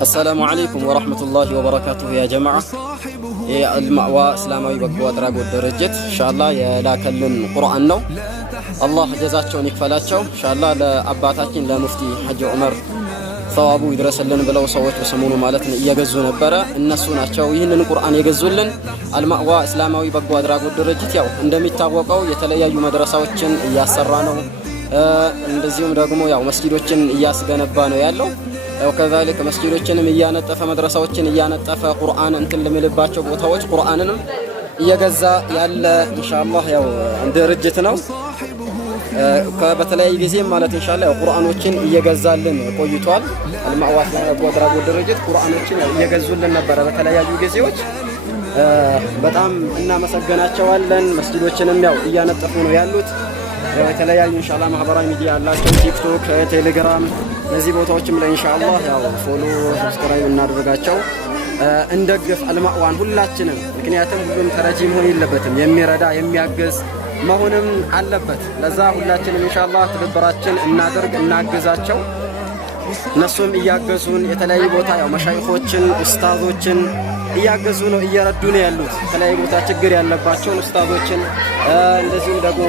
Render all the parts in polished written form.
السلام عليكم ورحمة الله وبركاته يا جماعة. المأوى إسلامي بقوة دراجو درجت إن شاء الله يا لاكلن قرآن نو الله جزاቸውን ይክፈላቸው إن شاء الله ለአባታችን ለሙፍቲ ሐጂ ዑመር ثوابو ይድረስልን ብለው ሰዎች በሰሞኑ ማለት ነው እየገዙ ነበር። እነሱ ናቸው ይህንን ቁርአን የገዙልን። አልማዕዋ እስላማዊ በጎ አድራጎት ድርጅት ያው እንደሚታወቀው የተለያዩ መድረሳዎችን እያሰራ ነው። እንደዚሁም ደግሞ ያው መስጊዶችን እያስገነባ ነው ያለው። وكذلك መስጊዶችንም እያነጠፈ መድረሳዎችን እያነጠፈ ቁርአን እንትን ለሚልባቸው ቦታዎች ቁርአንንም እየገዛ ያለ ኢንሻአላህ ያው ድርጅት ነው። በተለያየ ጊዜ ማለት ኢንሻአላህ ያው ቁርአኖችን እየገዛልን ቆይቷል። አልማዕዋ በጎ አድራጎት ድርጅት ቁርአኖችን እየገዙልን ነበር በተለያዩ ጊዜዎች። በጣም እናመሰግናቸዋለን። መስጊዶችንም ያው እያነጠፉ ነው ያሉት። የተለያዩ ኢንሻአላህ ማህበራዊ ሚዲያ አላቸው፣ ቲክቶክ፣ ቴሌግራም እነዚህ ቦታዎችም ላይ ኢንሻአላህ ያው ፎሎ ሰብስክራይብ እናደርጋቸው። እንደግፍ አልማዕዋን ሁላችንም። ምክንያቱም ሁሉም ተረጂ መሆን የለበትም፣ የሚረዳ የሚያግዝ መሆንም አለበት። ለዛ ሁላችንም ኢንሻአላህ ትብብራችን እናደርግ፣ እናግዛቸው። እነሱም እያገዙን የተለያዩ ቦታ ያው መሻይኾችን ኡስታዞችን እያገዙ ነው እየረዱ ነው ያሉት። የተለያዩ ቦታ ችግር ያለባቸውን ኡስታዞችን እንደዚሁም ደግሞ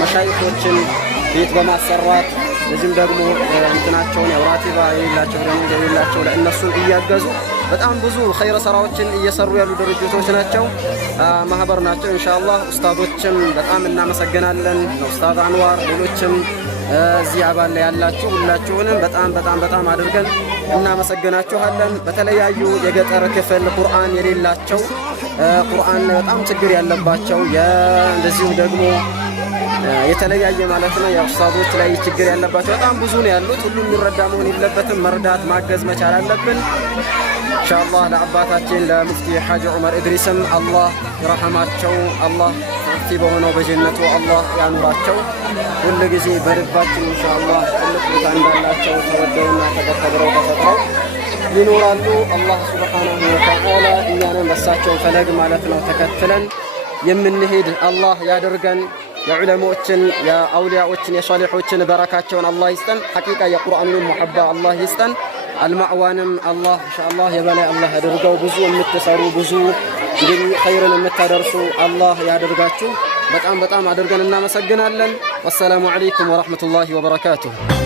መሻይኾችን ቤት በማሰራት ለዚህም ደግሞ እንትናቸውን ያው ራቲባ የሌላቸው ደግሞ የሌላቸው ለእነሱ እያገዙ በጣም ብዙ ኸይር ስራዎችን እየሰሩ ያሉ ድርጅቶች ናቸው፣ ማህበር ናቸው። ኢንሻአላህ ኡስታዞችም በጣም እናመሰግናለን። ኡስታዝ አንዋር ሌሎችም እዚህ አባል ላይ ያላችሁ ሁላችሁንም በጣም አድርገን እናመሰግናችኋለን። በተለያዩ የገጠር ክፍል ቁርአን የሌላቸው ቁርአን በጣም ችግር ያለባቸው እንደዚሁም ደግሞ የተለያየ ማለት ነው ያው ኡስታዞች ላይ ችግር ያለባቸው በጣም ብዙ ነው ያሉት። ሁሉም የሚረዳ መሆን የለበትም፣ መርዳት ማገዝ መቻል አለብን። ኢንሻአላህ ለአባታችን ለሙፍቲ ሐጂ ዑመር ኢድሪስም አላህ ይረሐማቸው፣ አላህ ሙፍቲ በሆነው በጀነቱ አላህ ያኑራቸው። ሁሉ ጊዜ በልባችን ኢንሻአላህ ትልቅ ቦታ እንዳላቸው ተወደውና ተከብረው ተፈጥረው ይኖራሉ። አላህ ሱብሓነሁ ወተዓላ እኛንም በሳቸው ፈለግ ማለት ነው ተከትለን የምንሄድ አላህ ያደርገን። የዑለሞችን የአውሊያዎችን የሷሊሖችን በረካቸውን አላህ ይስጠን። ሐቂቃ የቁርአኑን ሙሐባ አላህ ይስጠን። አልማዕዋንም አላህ ኢንሻአላህ የበላይ አላህ ያደርገው። ብዙ የምትሰሩ ብዙ እንግዲህ ኸይርን የምታደርሱ አላህ ያደርጋችሁ። በጣም አድርገን እናመሰግናለን። ወሰላሙ አለይኩም ወራህመቱላሂ ወበረካቱሁ።